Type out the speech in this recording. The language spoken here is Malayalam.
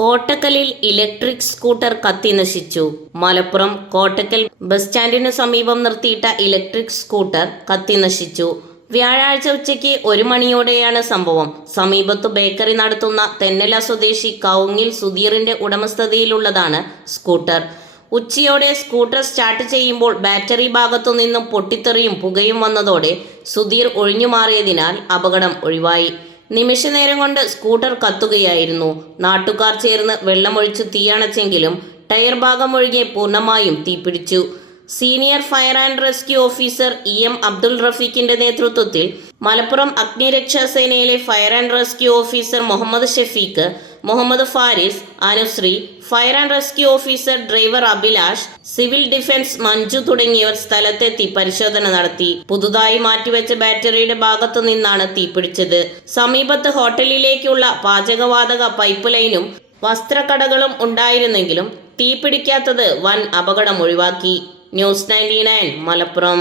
കോട്ടക്കലിൽ ഇലക്ട്രിക് സ്കൂട്ടർ കത്തി നശിച്ചു. മലപ്പുറം കോട്ടക്കൽ ബസ് സ്റ്റാൻഡിനു സമീപം നിർത്തിയിട്ട ഇലക്ട്രിക് സ്കൂട്ടർ കത്തി നശിച്ചു. വ്യാഴാഴ്ച ഉച്ചയ്ക്ക് ഒരു മണിയോടെയാണ് സംഭവം. സമീപത്ത് ബേക്കറി നടത്തുന്ന തെന്നല സ്വദേശി കൗങ്ങിൽ സുധീറിന്റെ ഉടമസ്ഥതയിലുള്ളതാണ് സ്കൂട്ടർ. ഉച്ചയോടെ സ്കൂട്ടർ സ്റ്റാർട്ട് ചെയ്യുമ്പോൾ ബാറ്ററി ഭാഗത്തു നിന്നും പൊട്ടിത്തെറിയും പുകയും വന്നതോടെ സുധീർ ഒഴിഞ്ഞുമാറിയതിനാൽ അപകടം ഒഴിവായി. നിമിഷനേരം കൊണ്ട് സ്കൂട്ടർ കത്തുകയായിരുന്നു. നാട്ടുകാർ ചേർന്ന് വെള്ളമൊഴിച്ച് തീയണച്ചെങ്കിലും ടയർ ഭാഗം ഒഴികെ പൂർണമായും തീപിടിച്ചു senior fire and rescue officer E M Abdul റഫീഖിന്റെ നേതൃത്വത്തിൽ മലപ്പുറം അഗ്നിരക്ഷാ സേനയിലെ fire and rescue officer Muhammad Shafeeq Muhammad Faris Anushree fire and rescue officer driver Abhilash civil defence Manju തുടങ്ങിയവർ സ്ഥലത്തെത്തി പരിശോധന നടത്തി. പുതുതായി മാറ്റിവെച്ച ബാറ്ററിയുടെ ഭാഗത്തു നിന്നാണ് തീപിടിച്ചത് സമീപത്ത് ഹോട്ടലിലേക്കുള്ള പാചകവാതക പൈപ്പ് ലൈനും വസ്ത്രക്കടകളും ഉണ്ടായിരുന്നെങ്കിലും തീപിടിക്കാത്തത് വൻ അപകടം ഒഴിവാക്കി. News ninety Malappuram.